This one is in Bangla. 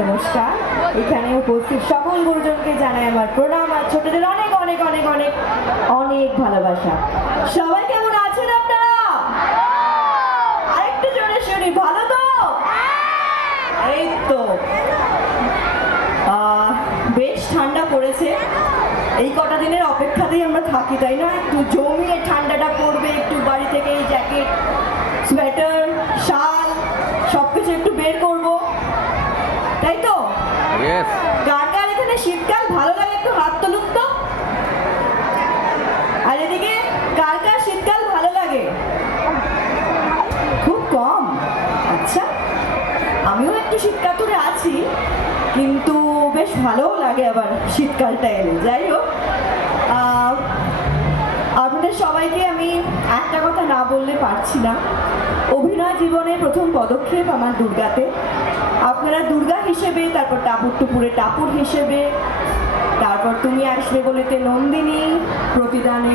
নমস্কার, এখানে উপস্থিত সকল গুরুজনকে জানাই আমার প্রণাম আর ছোটদের অনেক অনেক অনেক অনেক অনেক ভালোবাসা। সবাই কেমন আছেন আপনারা? আরেকটু জোরে শুনি, ভালো তো? এই তো বেশ ঠান্ডা পড়েছে, এই কটা দিনের অপেক্ষাতেই আমরা থাকি, তাই না? একটু জমিয়ে ঠান্ডাটা পড়বে, একটু বাড়ি থেকে এই জ্যাকেট, সোয়েটার, শাল সবকিছু একটু বের করবো, তাই তো? কার কার এখানে শীতকাল ভালো লাগে একটু হাত তুলুন তো। আর এদিকে কার কার শীতকাল ভালো লাগে? খুব কম। আচ্ছা, আমিও একটু শীতকাতুরে আছি, কিন্তু বেশ ভালোও লাগে আবার শীতকালটা এলে। যাই হোক, আপনাদের সবাইকে আমি একটা কথা না বললে পারছি না। অভিনয় জীবনের প্রথম পদক্ষেপ আমার দুর্গাতে। আপনারা দুর্গা হিসেবে, তারপর টাপুর টুপুরে টাপুর হিসেবে, তারপর তুমি আসবে বলেতে নন্দিনী, প্রতিদানে